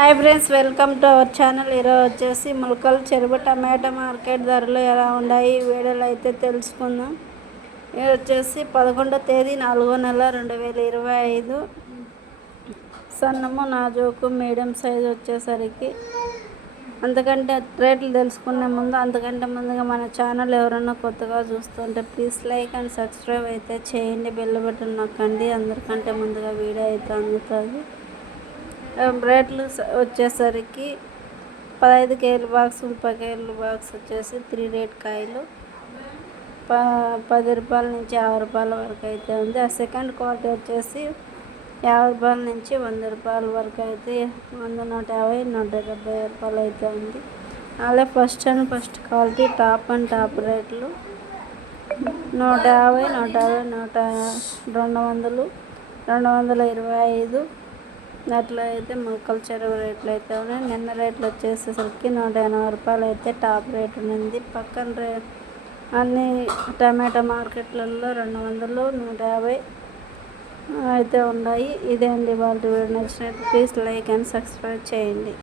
Hi friends welcome to our channel. ఈరోజు వచ్చేసి ములకలు చెరువు టమాటా మార్కెట్ ధరలు ఎలా ఉన్నాయి వీడియోలు అయితే తెలుసుకుందాం. ఇది వచ్చేసి పదకొండో తేదీ నాలుగో నెల రెండు వేల ఇరవై ఐదు. సన్నము నాజోకు మీడియం సైజు వచ్చేసరికి అంతకంటే రేట్లు తెలుసుకునే ముందు అంతకంటే ముందుగా మన ఛానల్ ఎవరన్నా కొత్తగా చూస్తుంటే ప్లీజ్ లైక్ అండ్ సబ్స్క్రైబ్ అయితే చేయండి. బెల్ బటన్ నొక్కండి. అందరికంటే ముందుగా వీడియో అయితే అందుతుంది. రేట్లు వచ్చేసరికి పదహైదు కేజీల బాక్స్ ముప్పై కేజీల బాక్స్ వచ్చేసి త్రీ రేట్ కాయలు. ప పది రూపాయల నుంచి యాభై రూపాయల వరకు అయితే ఉంది. ఆ సెకండ్ క్వాలిటీ వచ్చేసి యాభై రూపాయల నుంచి వంద రూపాయల వరకు అయితే వంద నూట యాభై నూట డెబ్బై రూపాయలు అయితే ఉంది. అలాగే first and first quality top and top రేట్లు. నూట యాభై నూట యాభై నూట రెండు వందలు రెండు వందల ఇరవై ఐదు అట్లా అయితే మొక్కలు చెరువు రేట్లు అయితే ఉన్నాయి. నిన్న రేట్లు వచ్చేసేసరికి నూట ఎనభై రూపాయలు అయితే టాప్ రేట్ ఉన్నింది. పక్కన రే అన్ని టమాటా మార్కెట్లలో రెండు వందలు నూట యాభై అయితే ఉన్నాయి. ఇదే అండి వాళ్ళ వీడియో. నచ్చినట్టు ప్లీజ్ లైక్ అండ్ సబ్స్క్రైబ్ చేయండి.